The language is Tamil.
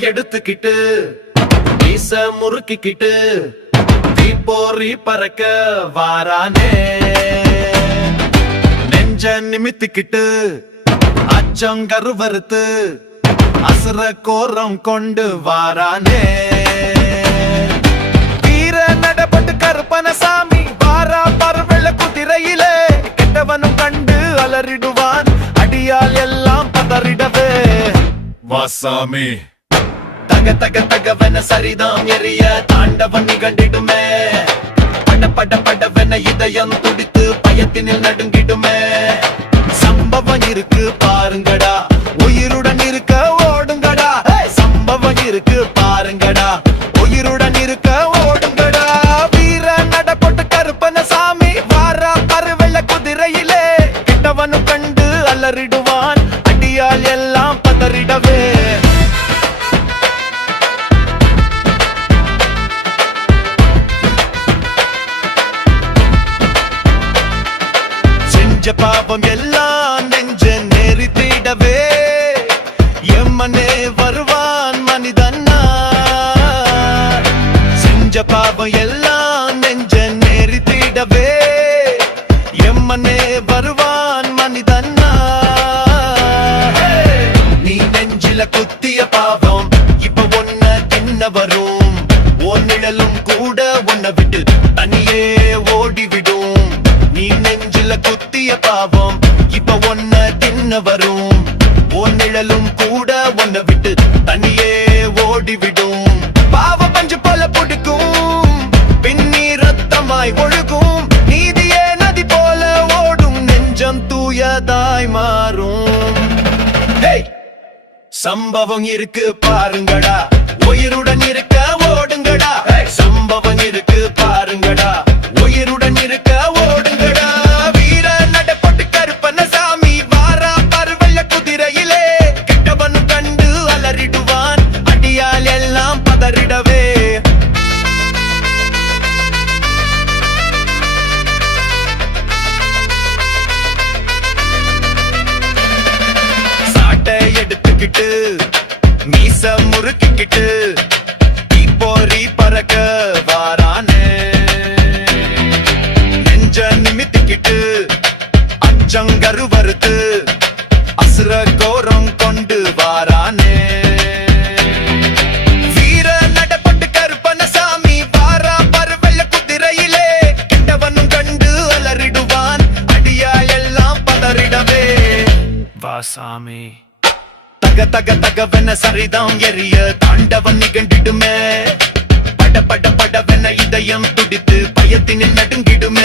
எடுத்துக்கிட்டு மீச முறுக்கிக்கிட்டு தீப்போரி பறக்க வாரானே. நெஞ்ச நிமித்திக்கிட்டு அச்சங்கரு வறுத்து அசுர கோரம் கொண்டு வாரானே. வீர நடப்பட்டு கருப்பணசாமி வாரா பரவெள்ள குதிரையிலே. கெட்டவனும் கண்டு அலறிடுவான் அடியால் எல்லாம் பதறிடவே. வாசாமி தக தக தகவன சரிதாம் எரிய தாண்டவன் நிகண்டிடுமே. பட பட படவென இதயம் துடித்து பயத்தினில் நடுங்கிடுமே. சம்பவம் இருக்கு பாருங்கடா, உயிருடன் இருக்க ஓடுங்கடா. சம்பவம் இருக்கு பாருங்கடா, உயிருடன் இருக்க ஓடுங்கடா. வீர நடப்பட்டு கருப்பணசாமி வாரா பருவெள்ள குதிரையிலே. கெட்டவனும் கண்டு அலறிடுவான் அடியால் எல்லாம் பதறிடவே. செஞ்ச பாவம் எல்லாம் நெஞ்ச நெறித்திடவே. எம்மனே வருவான் மனிதன்னா. செஞ்ச பாவம் எல்லாம் நெஞ்ச நெறித்திடவே. எம்மனே வருவான் மனிதன்னா. நீ நெஞ்சில குத்திய பாவம் இப்ப ஒன்ன தின்ன வரும். உன் நிழலும் கூட உன்னை விட்டு தனியே ஓடிவிடும். நீ நெஞ்சில குத்திய பாவம் இப்ப ஒன்ன தின்ன வரும். உன் நிழலும் கூட உன்னை விட்டு தனியே ஓடிவிடும். பாவ பஞ்சு போல பிடிக்கும் பின்னி ரத்தமாய் ஒழுகும். நீதியே நதி போல ஓடும் நெஞ்சம் தூயதாய் மாறும். சம்பவம் இருக்கு பாருங்கடா, உயிருடன் இருக்க ஓடுங்கடா. சம்பவம் இருக்கு பாருங்கடா, உயிருடன் இருக்க ஓடுங்கடா. வீர நடப்பட்டு கருப்பணசாமி வாரா பருவெள்ள குதிரையிலே. கெட்டவனும் கண்டு அலறிடுவான் அடியால் எல்லாம் பதறிடவே. சாட்டை எடுத்துக்கிட்டு மீச முறுக்கிக்கிட்டு தீப்போரி பறக்க வாரானே. நெஞ்ச நிமித்திக்கிட்டு அச்சங்கரு வறுத்து அசுர கோரம் கொண்டு வாரானே. வீர நடப்பட்டு கருப்பணசாமி வாரா பருவெள்ள குதிரையிலே. கெட்டவனும் கண்டு அலறிடுவான் அடியா எல்லாம் பதறிடவே. வாசாமி தக தக தகவென சரிதாம் எரிய தாண்டவன் நிகண்டிடுமே. பட பட படவென இதயம் துடித்து பயத்தினில் நடுங்கிடுமே.